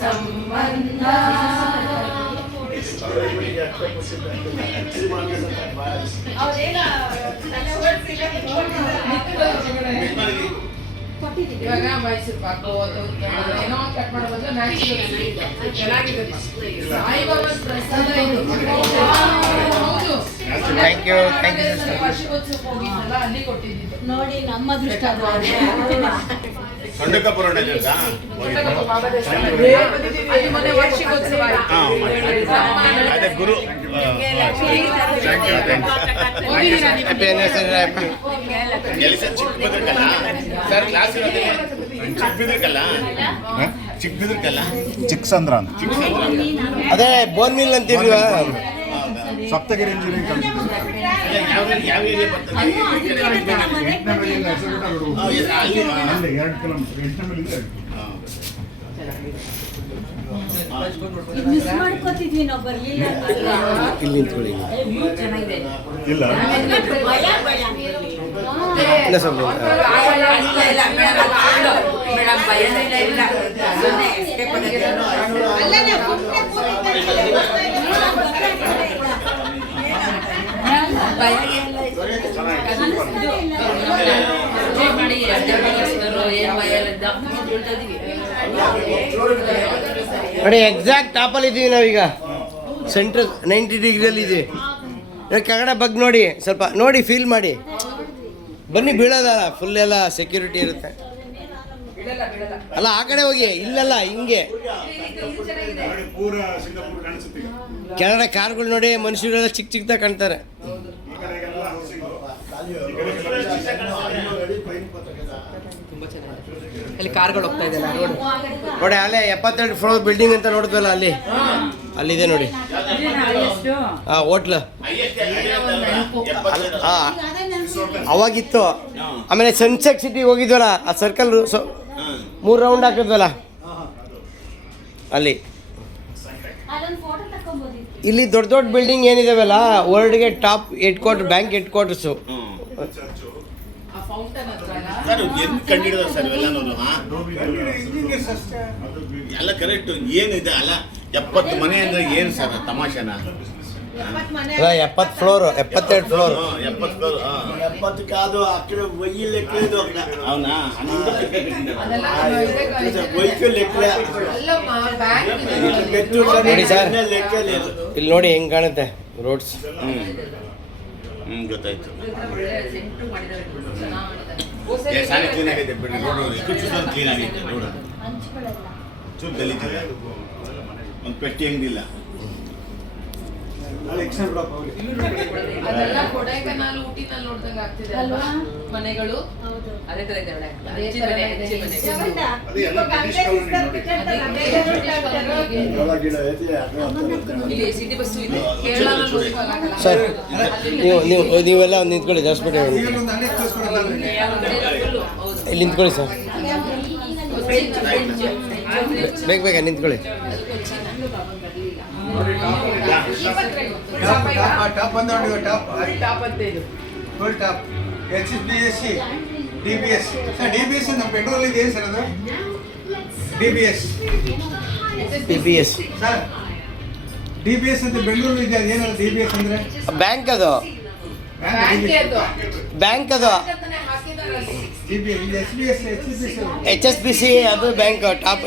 ಸಂಬಂಧ ಇವಾಗ ಮೈಸೂರು ಪಾಕು ಏನೋ ಕಟ್ ಮಾಡೋದು ಚೆನ್ನಾಗಿದೆ. ಸಾಯಿಬಾಬಾ ಪ್ರಸಾದ ಇದು. ಹೌದು. ಥ್ಯಾಂಕ್ ಯು ವಾರ್ಷಿಕೋತ್ಸವ ಹೋಗಿದ್ದಲ್ಲ ಅಲ್ಲಿ ಕೊಟ್ಟಿದ್ದು ನೋಡಿ ನಮ್ಮ ಅದೃಷ್ಟ ಮೊನ್ನೆ ವಾರ್ಷಿಕೋತ್ಸವ ಅದೇ ಗುರು ಚಿಕ್ಕಬಿದ್ರಕಲ್ಲ ಚಿಕ್ಕಸಂದ್ರ ಅಂತ ಅದೇ ಬೋನ್ ಮಿಲ್ ಅಂತಿರ್ಲಿವ ಸಪ್ತಗಿರಿ ಇಂಜಿನಿಯರಿಂಗ್ ಕಾಲೇಜ್ ಯಾವ ಏರಿಯಾ ಬರ್ತದೆ? 2 ಕಿಲೋಮೀಟರ್ 8 ಮಿಸ್ ಮಾಡ್ಕೋತಿದ್ವಿ ನಾವು ಬರ್ಲಿಲ್ಲ ಇಲ್ಲಿ ನಿಂತ್ಕೊಳ್ಳಿ ಇಲ್ಲ ಇಲ್ಲ ಸ್ವಲ್ಪ ನೋಡಿ ಎಕ್ಸಾಕ್ಟ್ ಟಾಪಲ್ಲಿ ಇದ್ದೀವಿ ನಾವೀಗ ಸೆಂಟ್ರಲ್ 90 ಡಿಗ್ರಿಯಲ್ಲಿ ಇದೆ. ಕೆಳಗಡೆ ಬಗ್ಗೆ ನೋಡಿ, ಸ್ವಲ್ಪ ನೋಡಿ ಫೀಲ್ ಮಾಡಿ ಬನ್ನಿ. ಬೀಳೋದಲ್ಲ, ಫುಲ್ ಎಲ್ಲ ಸೆಕ್ಯೂರಿಟಿ ಇರುತ್ತೆ. ಅಲ್ಲ ಆ ಕಡೆ ಹೋಗಿ, ಇಲ್ಲಲ್ಲ ಹಿಂಗೆ ಕೆಳಗಡೆ ಕಾರ್ಗಳು ನೋಡಿ, ಮನುಷ್ಯರೆಲ್ಲ ಚಿಕ್ಕ ಚಿಕ್ಕದಾಗಿ ಕಾಣ್ತಾರೆ. ಅಲ್ಲಿ ಕಾರ್ಗಳು ಹೋಗ್ತಾ ಇದೆ ನೋಡಿ ಅಲ್ಲೇ 72 ಫ್ಲೋರ್ ಬಿಲ್ಡಿಂಗ್ ಅಂತ ನೋಡಿದ್ವಲ್ಲ, ಅಲ್ಲಿದೆ ನೋಡಿ. ಹೋಟ್ಲು ಅವಾಗಿತ್ತು. ಆಮೇಲೆ ಸನ್ಸೆಟ್ ಸಿಟಿಗೆ ಹೋಗಿದ್ವಲ್ಲ, ಆ ಸರ್ಕಲ್ 3 ರೌಂಡ್ ಹಾಕಿದ್ವಲ್ಲ ಅಲ್ಲಿ. ಇಲ್ಲಿ ದೊಡ್ಡ ದೊಡ್ಡ ಬಿಲ್ಡಿಂಗ್ ಏನಿದಾವಲ್ಲ, ವರ್ಲ್ಡ್ಗೆ ಟಾಪ್ ಬ್ಯಾಂಕ್ ಹೆಡ್ ಕ್ವಾರ್ಟರ್ಸು. ಎಲ್ಲ ಕರೆಕ್ಟ್ ಏನಿದೆ ಅಲ್ಲ. 70 ಮನೆ ಅಂದ್ರೆ ಏನು ಸರ್ ತಮಾಷೆನ? 70 ಫ್ಲೋರ್ 72 ಫ್ಲೋರ್ 70 ಫ್ಲೋರ್ 70 ಕಾದು ಆ ಕಡೆ ಒಯ್ಯಿ ಲೆಕ್ಕ ಅವನಾ ನೋಡಿ ಸರ್, ಇಲ್ಲಿ ನೋಡಿ ಹೆಂಗ್ ಕಾಣುತ್ತೆ ರೋಡ್ಸ್. ಗೊತ್ತಾಯ್ತು. ಸಾರಿ ಕ್ಲೀನ್ ಆಗೈತೆ ಬಿಡಿ. ರೋಡ್ ಕ್ಲೀನ್ ಆಗೈತೆ. ರೋಡ್ ಚೂರು ಗಲೀಜಿಲ್ಲ, ಒಂದು ಪೆಟ್ಟಿ ಹಂಗಿಲ್ಲ. ಅದೆಲ್ಲ ಕೊಡೈಕನಾಲ್ ಊಟಿನಲ್ಲಿ ನೋಡ್ದಂಗೆ ಆಗ್ತಿದೆ ಅಲ್ವಾ ಮನೆಗಳು. ಅದೇ ತರ ಇದೆ ಇಲ್ಲಿ ಸಿಟಿ ಬಸ್ ಇದೆ. ಸರ್ ನೀವೆಲ್ಲ ಒಂದು ನಿಂತ್ಕೊಳ್ಳಿ, ಹಾಸ್ಪಿಟಲ್ ಇಲ್ಲಿ ನಿಂತ್ಕೊಳ್ಳಿ ಸರ್, ಬೇಗ ನಿಂತ್ಕೊಳ್ಳಿ. ಟಾಪ್ ಬಂದ ಟಾಪ್ ಅಂತ ಇದು full top HBSc DBS sir. DBS ನಮ್ಮ ಬೆಂಗಳೂರಲ್ಲಿ ಇದೆ ಸರ್. ಅದು DBS ಸರ್. DBS ಅಂತ ಬೆಂಗಳೂರಲ್ಲಿ ಇದೆ. ಅದೇನಲ್ಲ DBS ಅಂದ್ರೆ ಬ್ಯಾಂಕ್ ಅದು, ಬ್ಯಾಂಕ್ ಅದು. HSBC ಅದು ಬ್ಯಾಂಕ್ ಟಾಪ್,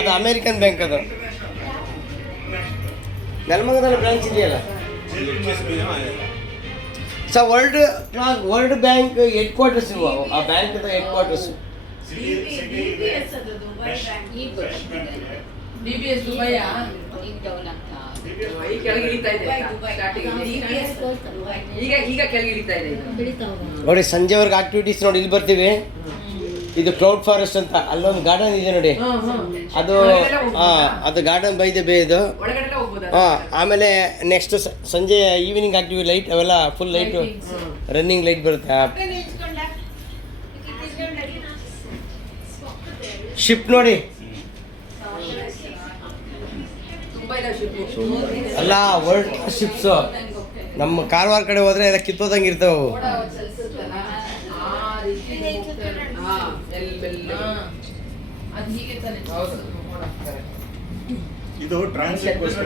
ಅದು ಅಮೇರಿಕನ್ ಬ್ಯಾಂಕ್. ಅದು ನೆಲಮಂಗಲದಲ್ಲಿ ಬ್ರಾಂಚ್ ಇದೆಯಲ್ಲ sir. World bank head quarters ಇವು, ಆ bank head quarters. DBS Dubai ಈಗ ಕೆಳಗೆ ಇಳಿತಾ ಇದೆ. ನೋಡಿ ಸಂಜೆವರೆಗೆ ಆಕ್ಟಿವಿಟೀಸ್ ನೋಡಿ. ಇಲ್ಲಿ ಬರ್ತೀವಿ, ಇದು ಕ್ಲೌಡ್ ಫಾರೆಸ್ಟ್ ಅಂತ, ಅಲ್ಲೊಂದು ಗಾರ್ಡನ್ ಇದೆ ನೋಡಿ. ಅದು ಗಾರ್ಡನ್ ಬೈ ದ ಬೇ ಇದು. ಆಮೇಲೆ ನೆಕ್ಸ್ಟ್ ಸಂಜೆ ಈವ್ನಿಂಗ್ ಆಕ್ಟಿವಿಟಿ ಲೈಟ್ ಅವೆಲ್ಲ ಫುಲ್ ಲೈಟು, ರನ್ನಿಂಗ್ ಲೈಟ್ ಬರುತ್ತೆ. ಶಿಪ್ ನೋಡಿ, ಅಲ್ಲ ವರ್ಲ್ಡ್ ಶಿಪ್ಸು. ನಮ್ಮ ಕಾರವಾರ ಕಡೆ ಹೋದ್ರೆ ಎಲ್ಲ ಕಿತ್ತೋದಂಗೆ ಇರ್ತಾವೆ ಅವು. ಅದು ಹೀಗೆ ತಾನೆ. ಇದು ಟ್ರಾನ್ಸಿಟ್